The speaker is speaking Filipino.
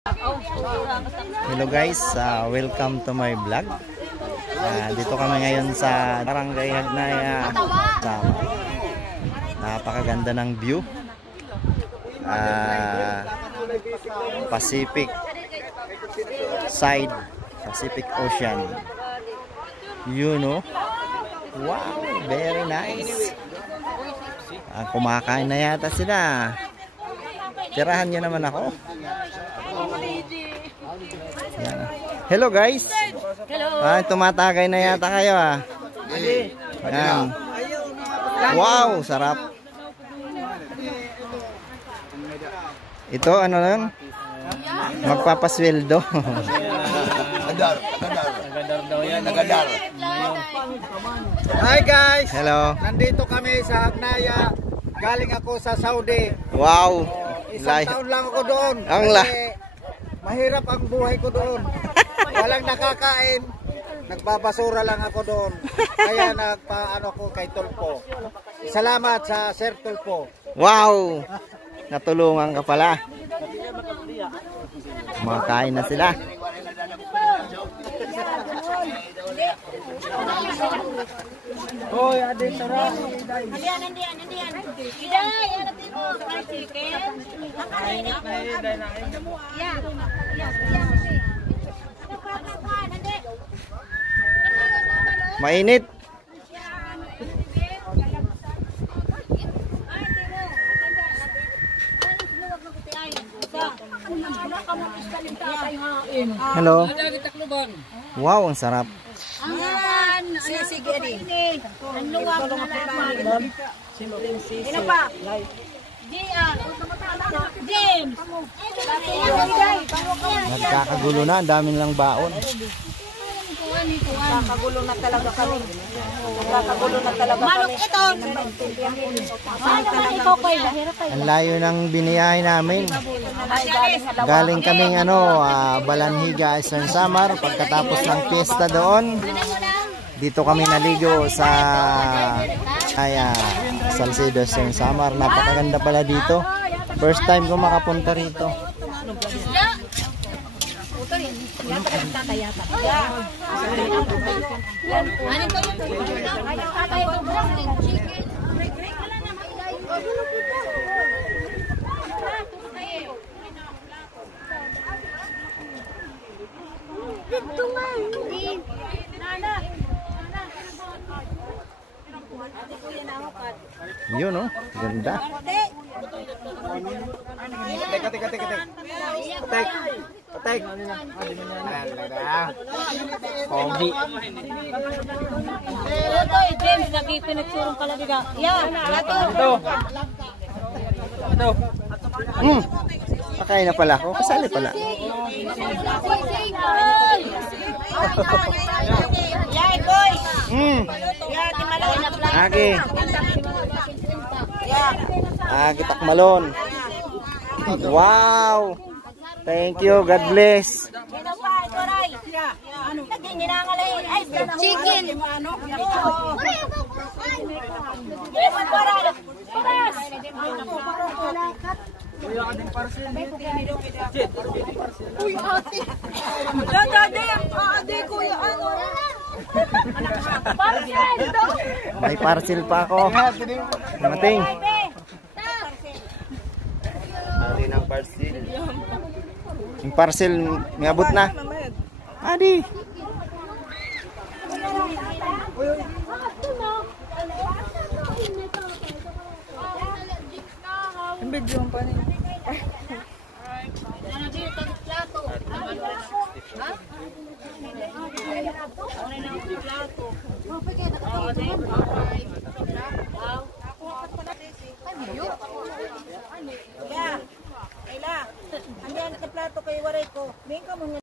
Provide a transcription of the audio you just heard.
Hello guys, welcome to my vlog. Dito kami ngayon sa Barangay Hagnaya. Napakaganda ng view. Pacific side, Pacific Ocean. You know? Wow, very nice. Kumakain na yata sila. Tirahan nyo naman ako. Yan. Hello guys. Hello. Tumatagay na yata kayo Yan. Wow, sarap. Ito ano lang? Magpapasweldo. Nagadar daw yan. Nagadar. Hi guys. Hello. Nandito kami sa Hagnaya. Galing ako sa Saudi. Wow. Isang taon lang ako doon. Mahirap ang buhay ko doon. Walang nakakain. Nagbabasura lang ako doon. Kaya nagpaano ko kay Tulpo. Salamat sa Sir Tulpo. Wow. Natulungan ka pala. Makain na sila. Hoy, ade sarap. Andiyan. Iday, ano tipo? Fried chicken? Mainit. Hello. Wow, ang sarap. Sige, ang luwag na laman. Ino pa? James. Nagkakagulo na, ang dami nilang baon. Nagkakagulo na talaga kami. Manok ito. Ang layo ng biniyahe namin. Galing kaming Balanhiga, Eastern Samar. Pagkatapos ng piyesta doon, dito kami naligo sa Salcedo, Eastern Samar. Napakaganda pala dito. First time ko makapunta rito. Yun ganda. Patek. Pogi. James, lagi pinagsurong pala diga. Pakain na pala ako. Kasali pala. Kitak malon. Wow. Thank you. God bless. Chicken. Uy, ate. Ate, kuya, ano? Parcel daw. May parcel pa ako. Mating. Ari ng parcel. Yung parcel, miabot na. Adi. Ang bigyan pa niya.